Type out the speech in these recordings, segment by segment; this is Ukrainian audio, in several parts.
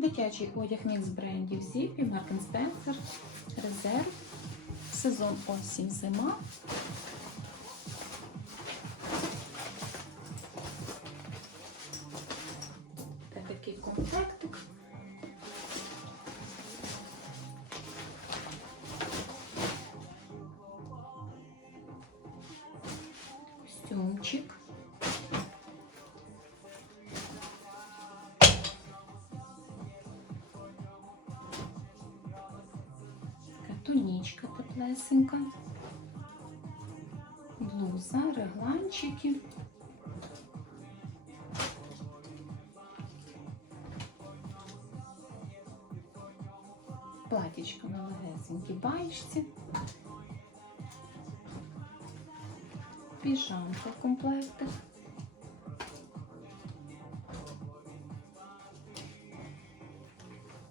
Дитячий одяг мікс брендів Зіпі, Маркен Спенсер, Резерв, сезон осінь зима. Тунічка теплесенька. Блуза, регланчики. Платічка на легесенькій баєчці. Піжамка в комплектах.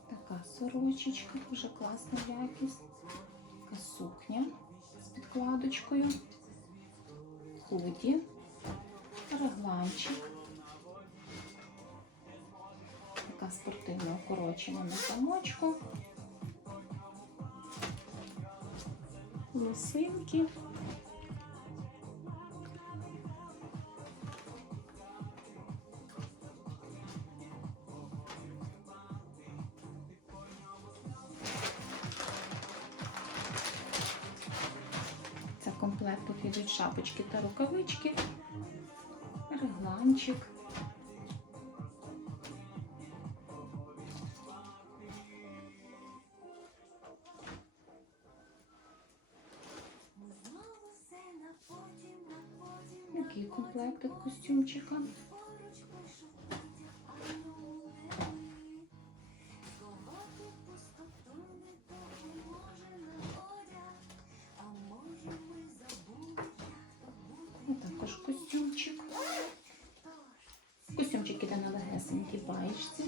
Така сорочечка, дуже класна якість. Сукня з підкладочкою. Худі, регланчик. Така спортивна укорочена на замочку. Лосинки. Це комплект шапочки та рукавички, регланчик. Який комплектик костюмчика? Також костюмчик. Костюмчик іде на легесенькій баєчці.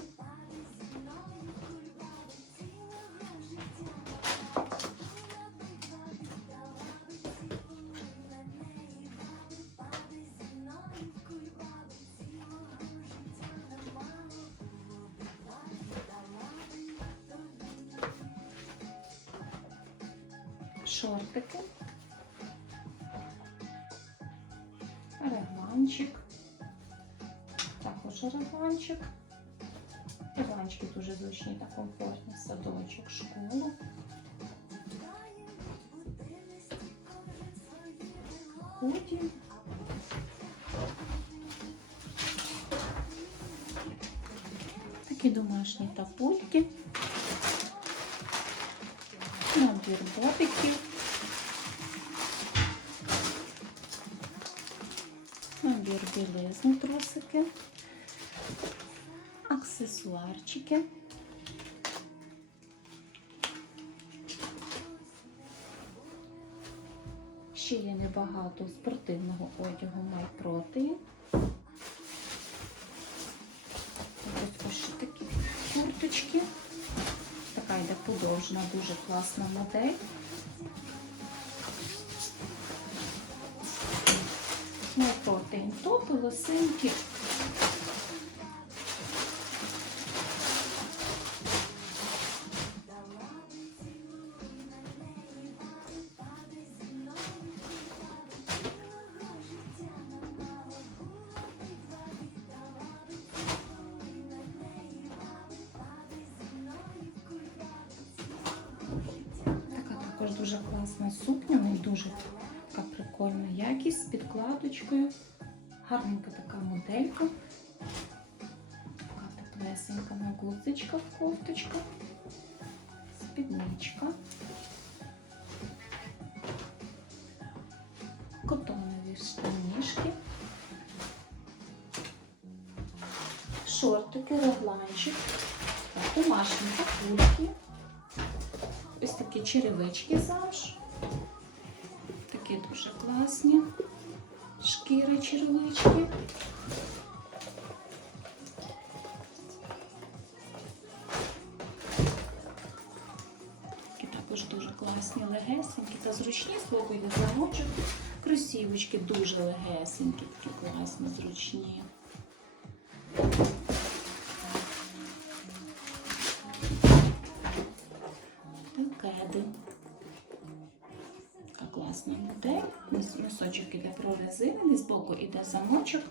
Шортики. Регланчик. Також регланчик. Регланчики дуже зручні та комфортні. Садочок, школу. Худі. Такі домашні тапульки. Набір ботиків. Набір білизни, трусики, аксесуарчики. Ще є небагато спортивного одягу майпроти. Ось ось такі курточки. Така йде подовжена, дуже класна модель. Топи, лосинки. Така також дуже класна сукня, в неї дуже така прикольна якість з підкладочкою. Гарненька така моделька. Така теплесенька на гудзичках, кофточка, спідничка. Котонові штанішки. Шортики, регланчик, домашні капульки. Ось такі черевички замш. Такі дуже класні. Шкіри червички. Також дуже класні легесенькі та зручні слухай на замочок. Кросівочки дуже легесенькі, такі класні, зручні. Такеди. Класна модель. Нос- Носочок іде прорезинений, збоку іде замочок.